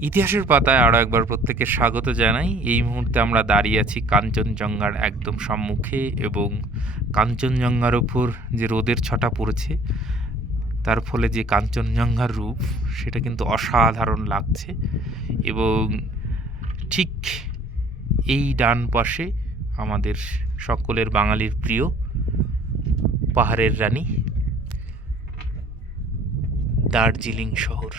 ইতিহাসের পাতায় আরও একবার প্রত্যেককে স্বাগত জানাই। এই মুহূর্তে আমরা দাঁড়িয়ে আছি কাঞ্চনজঙ্ঘার একদম সম্মুখে, এবং কাঞ্চনজঙ্ঘার ওপর যে রোদের ছটা পড়েছে তার ফলে যে কাঞ্চনজঙ্ঘার রূপ সেটা কিন্তু অসাধারণ লাগছে। এবং ঠিক এই ডান পাশে আমাদের সকলের বাঙালির প্রিয় পাহাড়ের রানী দার্জিলিং শহর।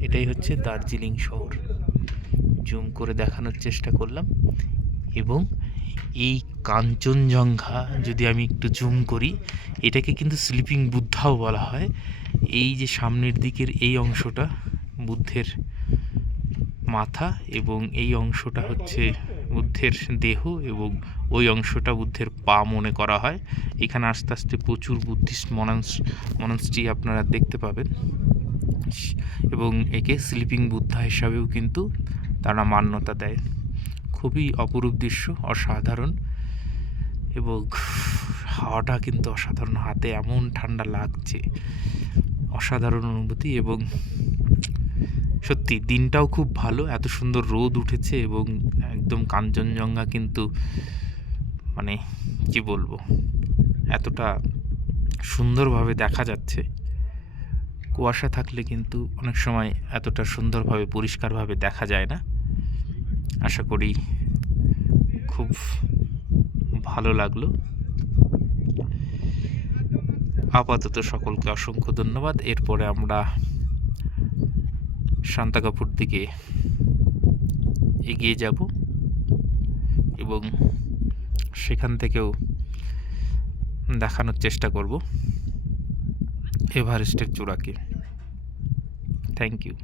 এটাই হচ্ছে দার্জিলিং শহর। জুম করে দেখানোর চেষ্টা করলাম। এবং এই কাঞ্চনজঙ্ঘা যদি আমি একটু জুম করি, এটাকে কিন্তু স্লিপিং বুদ্ধাও বলা হয়। এই যে সামনের দিকের এই অংশটা বুদ্ধের মাথা, এবং এই অংশটা হচ্ছে বুদ্ধের দেহ, এবং ওই অংশটা বুদ্ধের পা মনে করা হয়। এখানে আস্তে আস্তে প্রচুর বুদ্ধিস্ট মনাস্ট্রি আপনারা দেখতে পাবেন, এবং একে স্লিপিং বুদ্ধা হিসাবেও কিন্তু তারা মান্যতা দেয়। খুবই অপরূপ দৃশ্য, অসাধারণ। এবং হাওয়াটা কিন্তু অসাধারণ, হাতে এমন ঠান্ডা লাগছে, অসাধারণ অনুভূতি। এবং সত্যি দিনটাও খুব ভালো, এত সুন্দর রোদ উঠেছে, এবং একদম কাঞ্চনজঙ্ঘা কিন্তু মানে কি বলবো, এতটা সুন্দরভাবে দেখা যাচ্ছে। কুয়াশা থাকলে কিন্তু অনেক সময় এতটা সুন্দরভাবে পরিষ্কারভাবে দেখা যায় না। আশা করি খুব ভালো লাগলো। আপাতত সকলকে অসংখ্য ধন্যবাদ। এরপরে আমরা সান্তাকাপুর দিকে এগিয়ে যাব, এবং সেখান থেকেও দেখানোর চেষ্টা করব এভারেস্টের চূড়াকে। Thank you.